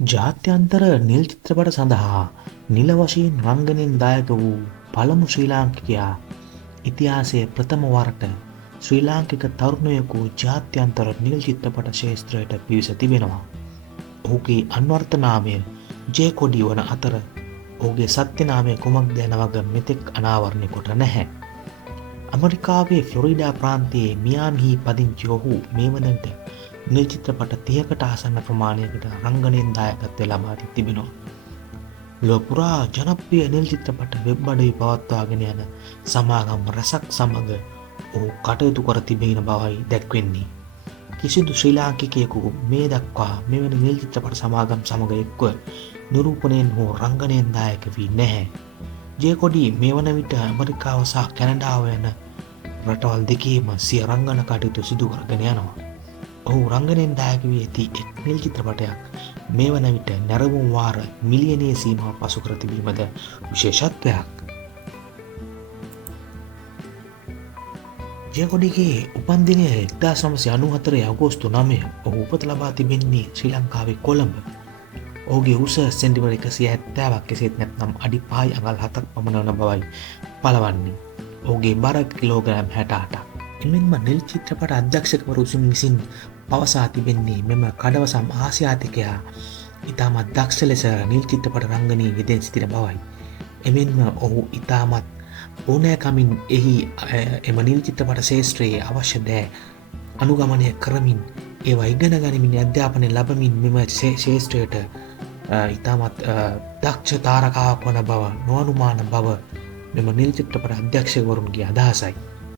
ජාත්‍යන්තර නිල් චිත්‍රපට සඳහා නිල වශයෙන් රංගනයෙන් දායක වූ පළමු ශ්‍රී ලාංකිකයා ඉතිහාසයේ ප්‍රථම වරට ශ්‍රී ලාංකික තරුණයෙකු ජාත්‍යන්තර නිල් චිත්‍රපට ක්ෂේත්‍රයට පිවිස තිබෙනවා. ඔහුගේ අන්වර්ථ නාමය ජේ කොඩි වන අතර ඔහුගේ සත්‍ය නාමය කුමක්ද යන වග මෙතෙක් අනාවරණය කොට නැහැ. ඇමරිකාවේ ෆ්ලොරිඩා ප්‍රාන්තයේ මියාමිහි පදිංචි ඔහු මේ වනවිට නිල් චිත්‍රපට 30කට ආසන්න ප්‍රමාණයකට රංගනයෙන් දායකත්වය ලබා තිබෙනවා. ලොව පුරා ජනප්‍රිය නිල් චිත්‍රපට වෙබ් අඩවි පවත්වාගෙන යන සමාගම් රැසක් සමග ඔහු කටයුතු කර තිබෙන බවයි දැක්වෙන්නේ. කිසිදු ශ්‍රී ලාංකිකයෙකු මේ දක්වා මෙවැනි නිල් චිත්‍රපට සමාගම් සමග එක්ව නිරූපණයෙන් හෝ රංගනයෙන් දායක වී නැහැ. ජේ කොඩි මේ වන විට ඇමරිකාව සහ කැනඩාව යන රටවල් දෙකේම සිය රංගන කටයුතු සිදු කරගෙන යනවා. ඔහු රංගනයෙන් දායක වී ඇති එක් නිල් චිත්‍රපටයක් මේ වන විට නැරඹුම් වාර මිලියනයේ සීමාව පසු කර තිබීමද විශේෂත්වයක්. ජේ කොඩිගේ උපන්දිනය 1994 අගෝස්තු 9 ඔහු උපත ලබා තිබෙන්නේ ශ්‍රී ලංකාවේ කොළඹ. ඔහුගේ උස සෙන්ටිමීටර් 170ක් කෙසේත් නැත්නම් අඩි 5යි අඟල් 7ක් පමණ වන බවයි පළවන්නේ. ඔහුගේ බර කිලෝග්‍රෑම් 68ක්. එමෙන්ම නිල් චිත්‍රපට අධ්‍යක්ෂකවරු විසින් පවසා තිබෙන්නේ මෙම කඩවසම් ආසියාතිකයා ඉතාමත් දක්ෂ ලෙස නිල් චිත්‍රපට රංගනයේ යෙදෙන සිටින බවයි. එමෙන්ම ඔහු ඉතාමත් ඕනෑකමින් එහි එම නිල් චිත්‍රපට ශේෂ්ත්‍රයේ අවශ්‍ය දෑ අනුගමනය කරමින් ඒවා ඉගෙන ගනිමින් අධ්‍යාපනය ලබමින් මෙම ශේෂ්ත්‍රයට ඉතාමත් දක්ෂ තාරකාවක් වන බව නොඅනුමාන බව මෙම නිල් චිත්‍රපට අධ්‍යක්ෂකවරුන්ගේ අදහසයි.